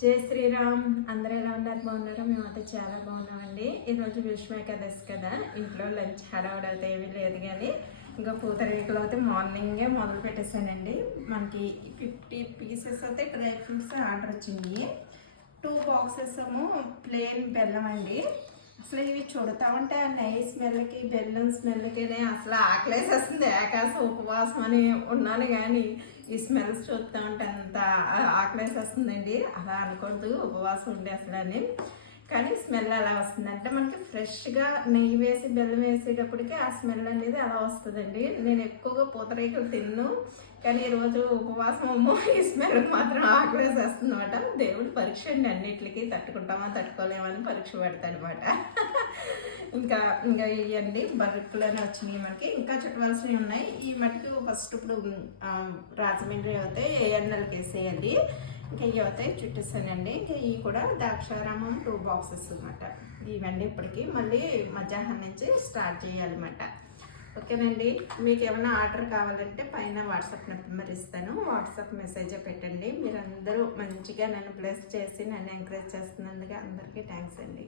జై శ్రీరామ్. అందరూ ఎలా ఉన్నారు? బాగున్నారా? మేమైతే చాలా బాగున్నామండి. ఈరోజు విష్ణు ఏకాదశి కదా, ఇంట్లో లంచ్ హడావుడైతే ఏమీ లేదు, కానీ ఇంకా పూతరేకులు అయితే మార్నింగే మొదలు పెట్టేశానండి. మనకి 50 పీసెస్ అయితే డ్రై ఫ్రూట్స్ ఆర్డర్ వచ్చింది. 2 బాక్సెస్ ఏమో ప్లెయిన్ బెల్లం అండి. అసలు ఇవి చూడతా ఉంటే ఆ నెయ్యి స్మెల్కి బెల్లం స్మెల్కి అసలు ఆకలేసేస్తుంది. ఏకాదశి ఉపవాసం అని ఉన్నాను, కానీ ఈ స్మెల్స్ చూస్తూ ఉంటే అంత ఆకలేసేస్తుందండి. అలా అనకూడదు, ఉపవాసం ఉండే అసలు అని. కానీ స్మెల్ అలా వస్తుందంటే మనకి ఫ్రెష్గా నెయ్యి వేసి బెల్లం వేసేటప్పటికి ఆ స్మెల్ అనేది అలా వస్తుందండి. నేను ఎక్కువగా పూతరేకులు తిన్ను, కానీ ఈరోజు ఉపవాసం అమ్మో ఈ స్మెల్ మాత్రం ఆకలేసేస్తుంది అనమాట. దేవుడు పరీక్ష అండి, అన్నిటికీ తట్టుకుంటామా తట్టుకోలేమని పరీక్ష పెడతాడనమాట. ఇంకా ఇవ్వండి బర్రెక్కులని వచ్చినాయి మనకి. ఇంకా చుట్టవలసినవి ఉన్నాయి. ఈ మటుకు ఫస్ట్ ఇప్పుడు రాజమండ్రి అయితే ఎన్నెలకి వేసేయాలి. ఇంకా ఇవి అవుతాయి చుట్టేసానండి. ఇంకా ఇవి కూడా ద్రాక్షారామం 2 బాక్సెస్ అనమాట. ఇవండి ఇప్పటికి మళ్ళీ మధ్యాహ్నం నుంచి స్టార్ట్ చేయాలన్నమాట. ఓకేనండి. మీకు ఏమైనా ఆర్డర్ కావాలంటే పైన వాట్సాప్ నెంబర్ ఇస్తాను, వాట్సాప్ మెసేజ్ పెట్టండి. మీరందరూ మంచిగా నన్ను ప్లేస్ చేసి నన్ను ఎంకరేజ్ చేస్తున్నందుకు అందరికీ థ్యాంక్స్ అండి.